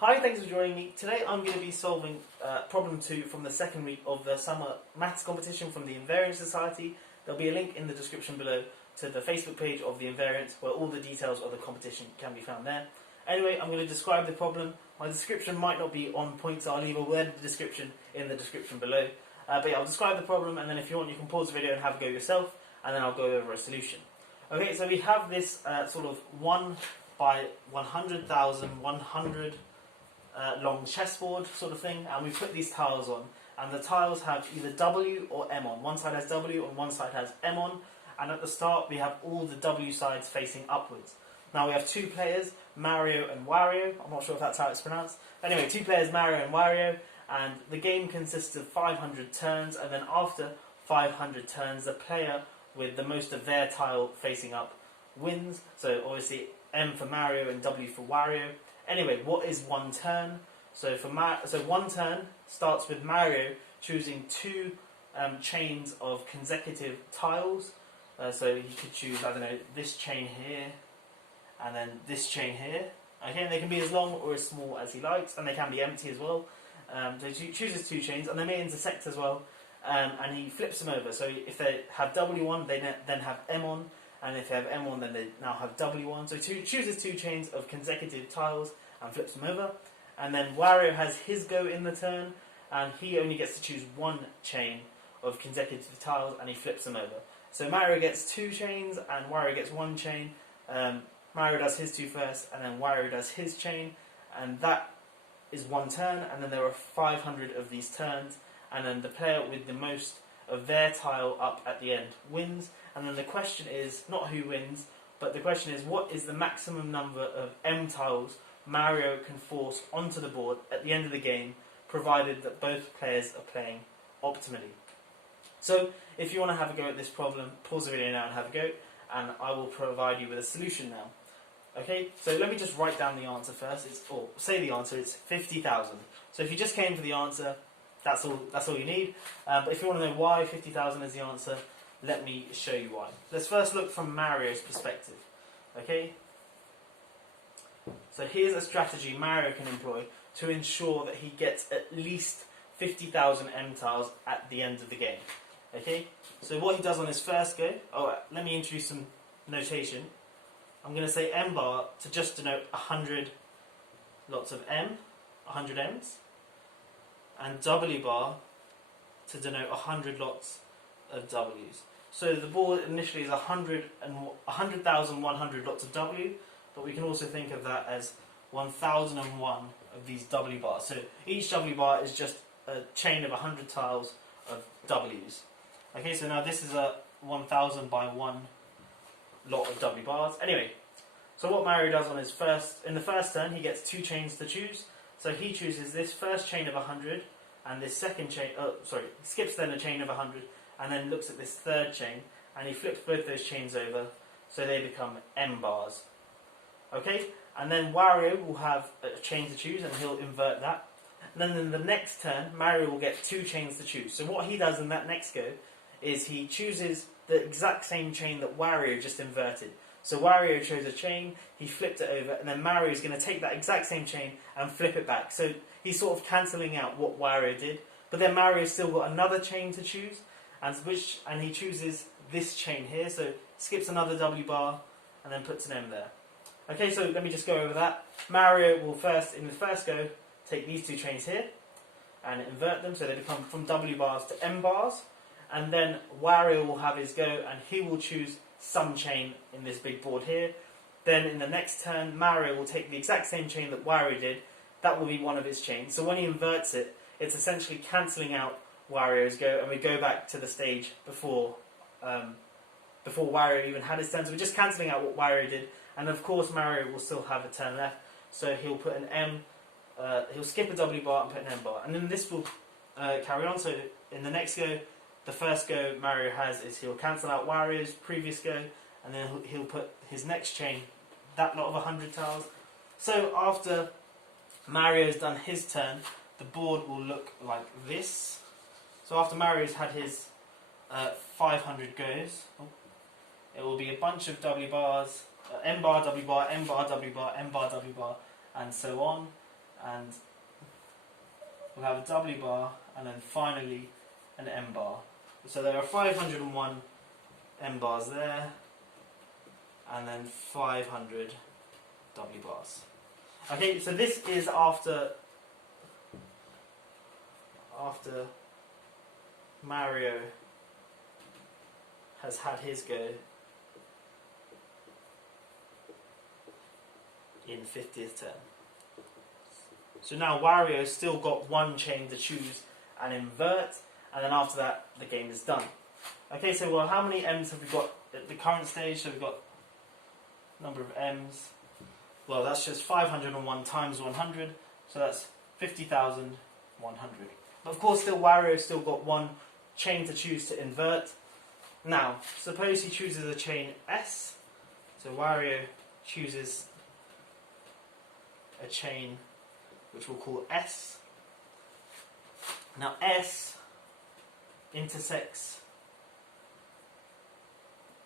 Hi, thanks for joining me. Today I'm going to be solving problem 2 from the second week of the summer maths competition from the Invariants Society. There'll be a link in the description below to the Facebook page of the Invariants where all the details of the competition can be found there. Anyway, I'm going to describe the problem. My description might not be on point, so I'll leave a word description in the description below. But yeah, I'll describe the problem, and then if you want you can pause the video and have a go yourself, and then I'll go over a solution. Okay, so we have this sort of 1 by 100,100 long chessboard sort of thing, and we put these tiles on, and the tiles have either W or M on. One side has W and one side has M on, and at the start we have all the W sides facing upwards. Now we have two players, Mario and Wario. I'm not sure if that's how it's pronounced. Anyway, two players, Mario and Wario, and the game consists of 500 turns, and then after 500 turns the player with the most of their tile facing up wins. So obviously M for Mario and W for Wario. Anyway, what is one turn? So one turn starts with Mario choosing two chains of consecutive tiles. So he could choose, I don't know, this chain here, and then this chain here. Okay, and they can be as long or as small as he likes, and they can be empty as well. So he chooses two chains, and they may intersect as well, and he flips them over. So if they have W on, they then have M on, and if they have M on, then they now have W on. So he chooses two chains of consecutive tiles and flips them over. And then Wario has his go in the turn, and he only gets to choose one chain of consecutive tiles, and he flips them over. So Mario gets two chains, and Wario gets one chain. Mario does his two first, and then Wario does his chain, and that is one turn, and then there are 500 of these turns, and then the player with the most of their tile up at the end wins. And then the question is not who wins, but the question is what is the maximum number of M tiles Mario can force onto the board at the end of the game, provided that both players are playing optimally. So if you want to have a go at this problem, pause the video now and have a go, and I will provide you with a solution now. Okay, so let me just write down the answer first, or say the answer, it's 50,000. So if you just came for the answer, that's all you need. But if you want to know why 50,000 is the answer, let me show you why. Let's first look from Mario's perspective. Okay, so here's a strategy Mario can employ to ensure that he gets at least 50,000 M tiles at the end of the game. Okay, so what he does on his first go, let me introduce some notation. I'm going to say M bar to just denote 100 lots of M, 100 M's, and W bar to denote 100 lots of W's. So the board initially is 100,100 lots of W, but we can also think of that as 1,001 of these W bars. So each W bar is just a chain of 100 tiles of W's. Okay, so now this is a 1,000 by 1 lot of W bars. Anyway, so what Mario does on in the first turn, he gets two chains to choose. So he chooses this first chain of 100 and this second chain, skips then a chain of 100 and then looks at this third chain, and he flips both those chains over so they become M bars. Okay, and then Wario will have a chain to choose and he'll invert that. And then in the next turn, Mario will get two chains to choose. So what he does in that next go is he chooses the exact same chain that Wario just inverted. So Wario chose a chain, he flipped it over, and then Mario is going to take that exact same chain and flip it back. So he's sort of cancelling out what Wario did, but then Mario's still got another chain to choose, and he chooses this chain here, so skips another W bar and then puts an M there. Okay, so let me just go over that. Mario will in the first go, take these two chains here and invert them so they become from W bars to M bars. And then Wario will have his go, and he will choose some chain in this big board here. Then in the next turn, Mario will take the exact same chain that Wario did. That will be one of his chains. So when he inverts it, it's essentially cancelling out Wario's go, and we go back to the stage before Wario even had his turn. So we're just cancelling out what Wario did, and of course Mario will still have a turn left. So he'll put an M, he'll skip a W bar and put an M bar, and then this will carry on. So in the next go, the first go Mario has is he'll cancel out Wario's previous go, and then he'll put his next chain, that lot of 100 tiles. So after Mario's done his turn, the board will look like this. So after Mario's had his 500 goes, it will be a bunch of W bars, M bar, W bar, M bar, W bar, M bar, W bar, and so on. and we'll have a W bar, and then finally an M bar. So there are 501 M bars there, and then 500 W bars. Okay, so this is after Mario has had his go in 50th turn. So now Wario's still got one chain to choose and invert, and then after that the game is done. Okay, so well, how many M's have we got at the current stage? So we've got number of M's. Well, that's just 501 times 100, so that's 50,100. But of course, still Wario's still got one chain to choose to invert. Now, suppose he chooses a chain S. So Wario chooses a chain which we'll call S. Now S intersects,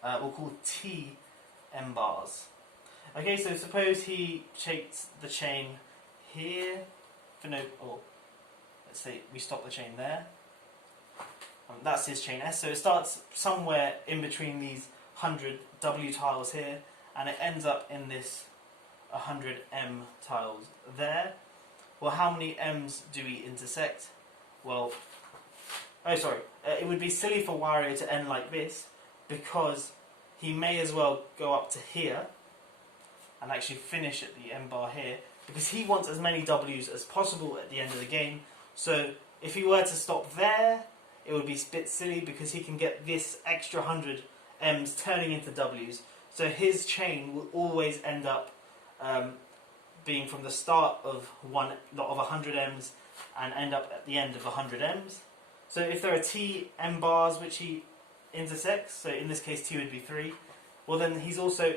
we'll call T M bars. Okay, so suppose he takes the chain here, for no, or let's say we stop the chain there. That's his chain S, so it starts somewhere in between these 100 W tiles here, and it ends up in this 100 M tiles there. Well, how many M's do we intersect? Well, it would be silly for Wario to end like this, because he may as well go up to here and actually finish at the M bar here, because he wants as many W's as possible at the end of the game. So if he were to stop there, it would be a bit silly, because he can get this extra 100 M's turning into W's. So his chain will always end up being from the start of one lot of 100 M's and end up at the end of 100 M's. So if there are T M bars which he intersects, so in this case T would be 3, well then he's also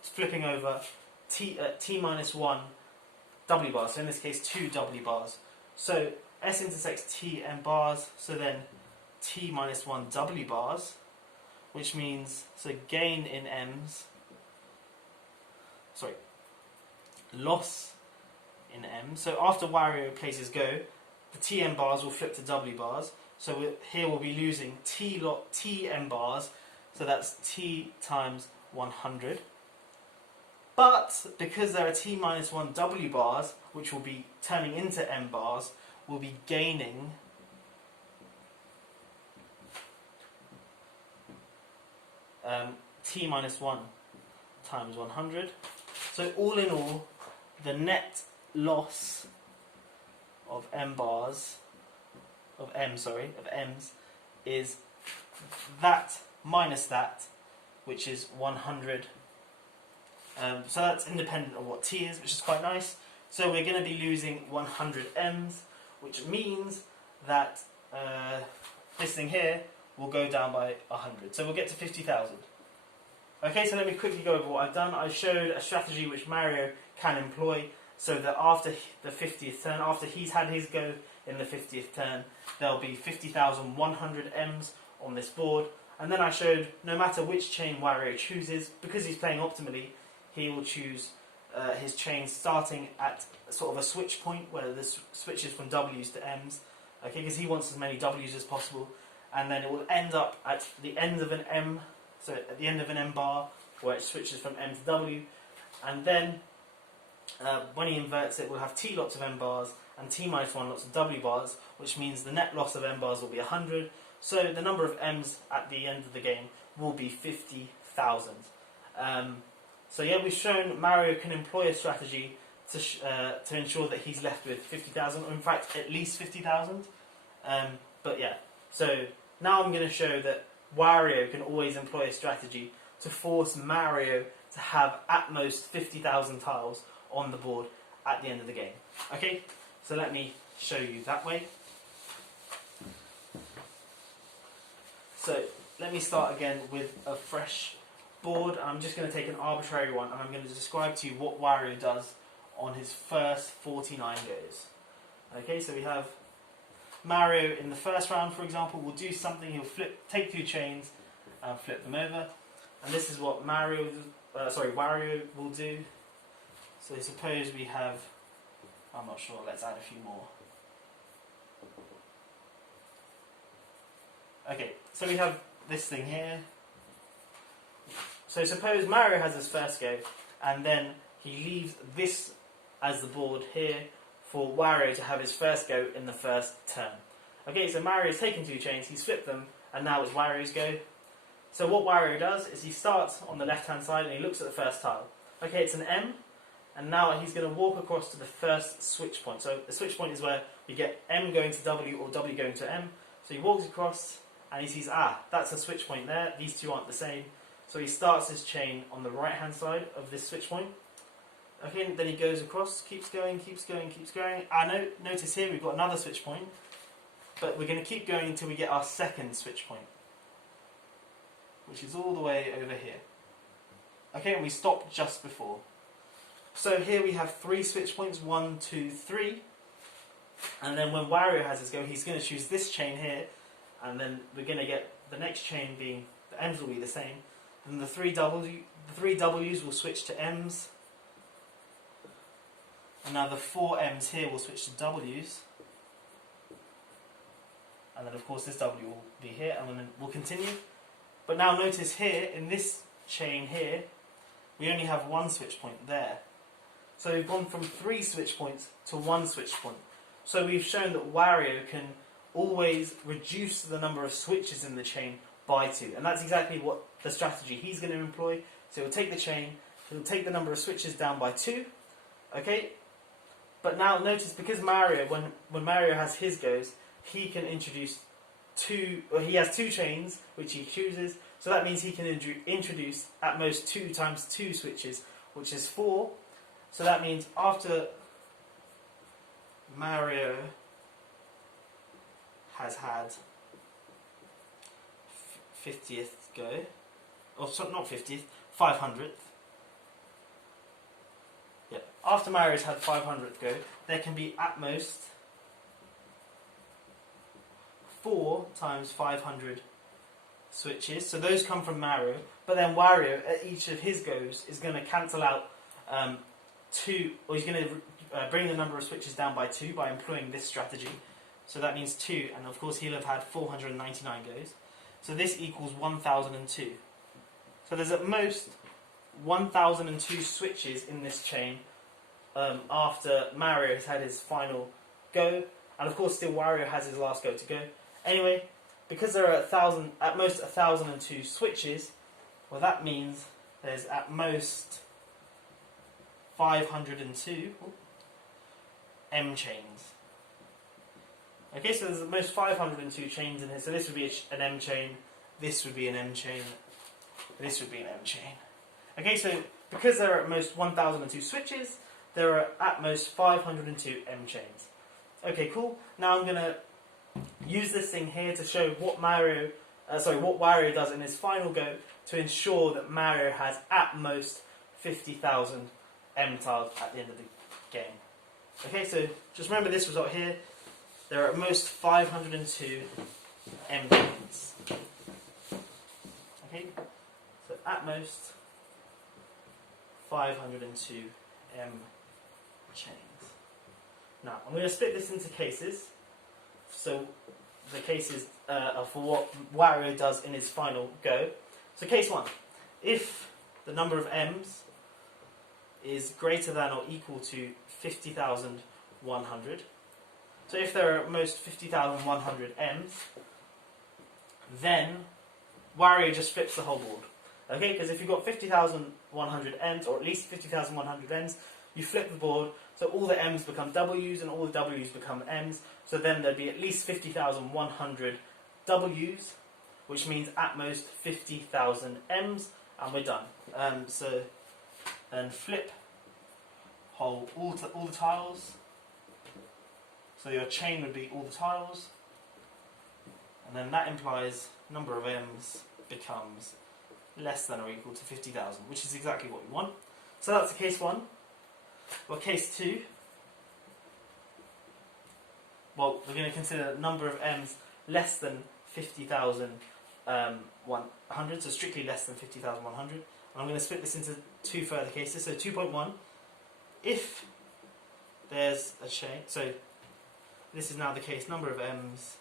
flipping over T minus 1 W bars, so in this case 2 W bars. So S intersects T M bars, so then T minus 1 W bars, which means, so gain in M's, loss in M. So after Wario places go, the T M bars will flip to W bars. So here we'll be losing T M bars, so that's T times 100. But because there are T minus 1 W bars, which will be turning into M bars, we'll be gaining T minus 1 times 100. So all in all, the net loss of M's is that minus that, which is 100. So that's independent of what T is, which is quite nice. So we're going to be losing 100 M's, which means that this thing here will go down by 100. So we'll get to 50,000. Okay, so let me quickly go over what I've done. I showed a strategy which Mario can employ, so that after the 50th turn, after he's had his go in the 50th turn, there'll be 50,100 M's on this board. And then I showed no matter which chain Wario chooses, because he's playing optimally, he will choose his chain starting at sort of a switch point where this switches from W's to M's, okay, because he wants as many W's as possible, and then it will end up at the end of an M, so at the end of an M bar, where it switches from M to W, and then when he inverts it, we'll have T lots of M bars and T minus 1 lots of W bars, which means the net loss of M bars will be 100, so the number of M's at the end of the game will be 50,000. So yeah, we've shown Mario can employ a strategy to ensure that he's left with 50,000, or in fact at least 50,000. But yeah, so now I'm going to show that Wario can always employ a strategy to force Mario to have at most 50,000 tiles on the board at the end of the game. Okay, so let me show you that way. So let me start again with a fresh board. I'm just going to take an arbitrary one, and I'm going to describe to you what Wario does on his first 49 goes. Okay, so we have Mario in the first round, for example, will do something. He'll take 2 chains and flip them over, and this is what Wario will do. So suppose we have I'm not sure, let's add a few more. Okay, so we have this thing here. So suppose Mario has his first go, and then he leaves this as the board here for Wario to have his first go in the first turn. Okay, so Mario's taken 2 chains, he's flipped them, and now it's Wario's go. So what Wario does is he starts on the left-hand side and he looks at the first tile. Okay, it's an M, and now he's going to walk across to the first switch point. So the switch point is where you get M going to W or W going to M. So he walks across and he sees, that's a switch point there, these two aren't the same. So he starts his chain on the right-hand side of this switch point. Okay, and then he goes across, keeps going, keeps going, keeps going. Notice here we've got another switch point, but we're going to keep going until we get our second switch point, which is all the way over here. Okay, and we stopped just before. So here we have 3 switch points, 1, 2, 3. And then when Wario has his go, he's going to choose this chain here, and then we're going to get the next chain being, the M's will be the same. And the three W's will switch to M's. And now the 4 M's here will switch to W's. And then of course this W will be here, and then we'll continue. But now notice here, in this chain here, we only have 1 switch point there. So we've gone from 3 switch points to 1 switch point. So we've shown that Wario can always reduce the number of switches in the chain by 2. And that's exactly what the strategy he's going to employ. So he'll take the chain, he'll take the number of switches down by 2. Okay? But now notice, because Mario, when Mario has his goes, he can introduce 2, or he has 2 chains, which he chooses. So that means he can introduce at most 2 times 2 switches, which is 4. So that means after Mario has had 50th go, or not 50th, 500th. Yeah. After Mario's had 500th go, there can be at most 4 times 500 switches. So those come from Mario, but then Wario at each of his goes is going to cancel out 2, or he's going to bring the number of switches down by 2 by employing this strategy. So that means 2, and of course he'll have had 499 goes. So this equals 1002. So there's at most 1002 switches in this chain after Mario has had his final go, and of course still Wario has his last go to go. Anyway, because there are at most 1002 switches, well, that means there's at most 502 M chains. Okay, so there's at most 502 chains in here. So this would be an M chain, this would be an M chain, this would be an M chain. Okay, so because there are at most 1002 switches, there are at most 502 M chains. Okay, cool. Now I'm going to use this thing here to show what Wario does in his final go to ensure that Mario has at most 50,000 M tiles at the end of the game. Okay, so just remember this result here. There are at most 502 M chains. Okay, so at most 502 M chains. Now, I'm going to split this into cases. So the cases are for what Wario does in his final go. So case 1, if the number of M's is greater than or equal to 50,100, so if there are at most 50,100 M's, then Wario just flips the whole board. Okay, because if you've got 50,100 M's, or at least 50,100 M's, you flip the board, so all the M's become W's and all the W's become M's. So then there'd be at least 50,100 W's, which means at most 50,000 M's, and we're done. So then flip whole all the tiles. So your chain would be all the tiles, and then that implies number of M's becomes less than or equal to 50,000, which is exactly what we want. So that's case 1. Well, case 2, well, we're going to consider the number of M's less than 50,100, so strictly less than 50,100. And I'm going to split this into 2 further cases. So 2.1, if there's a chain. So this is now the case number of m's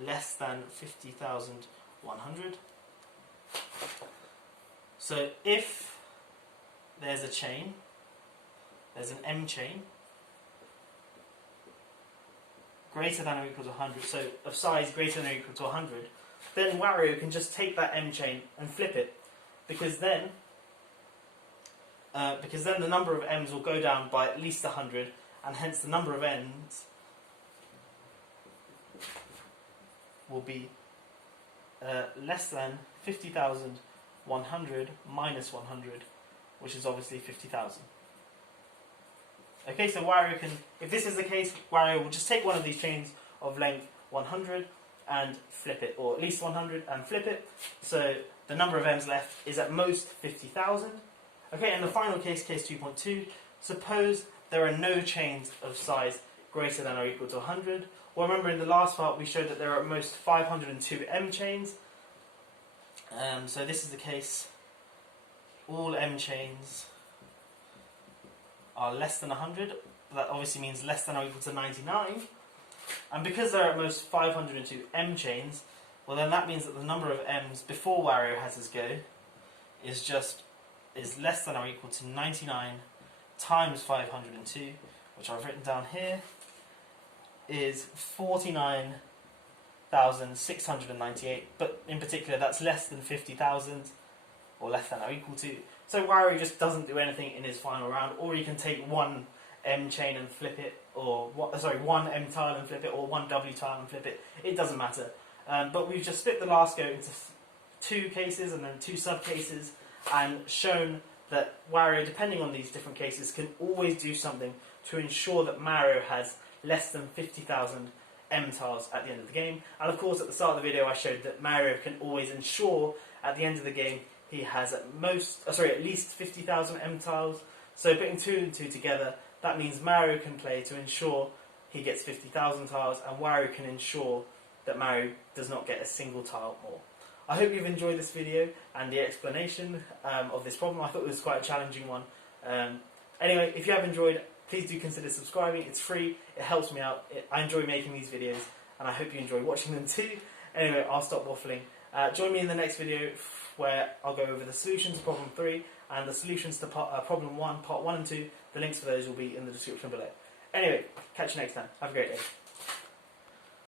less than 50,100. So if there's a chain, there's an m chain greater than or equal to 100, so of size greater than or equal to 100, then Wario can just take that m chain and flip it, because then the number of m's will go down by at least 100, and hence the number of n's will be less than 50,100 minus 100, which is obviously 50,000. Okay, so Wario can, if this is the case, Wario will just take one of these chains of length 100 and flip it, or at least 100 and flip it. So the number of m's left is at most 50,000. Okay, and the final case, case 2.2, suppose there are no chains of size greater than or equal to 100. Well, remember in the last part we showed that there are at most 502 m chains. So this is the case. All m chains are less than 100. That obviously means less than or equal to 99. And because there are at most 502 m chains, well then that means that the number of m's before Wario has his go is less than or equal to 99 times 502, which I've written down here, is 49,698, but in particular that's less than 50,000, or less than or equal to. So Wario just doesn't do anything in his final round, or he can take one m chain and flip it, or one m tile and flip it, or one w tile and flip it. It doesn't matter. But we've just split the last go into two cases and then two sub cases, and shown that Wario, depending on these different cases, can always do something to ensure that Mario has less than 50,000 m tiles at the end of the game. And of course at the start of the video I showed that Mario can always ensure at the end of the game he has at least 50,000 m tiles. So putting 2 and 2 together, that means Mario can play to ensure he gets 50,000 tiles, and Wario can ensure that Mario does not get a single tile more. I hope you've enjoyed this video and the explanation of this problem. I thought it was quite a challenging one. Anyway, if you have enjoyed, please do consider subscribing. It's free, it helps me out. I enjoy making these videos, and I hope you enjoy watching them too. Anyway, I'll stop waffling. Join me in the next video where I'll go over the solutions to problem 3 and the solutions to problem 1, part 1 and 2. The links for those will be in the description below. Anyway, catch you next time. Have a great day.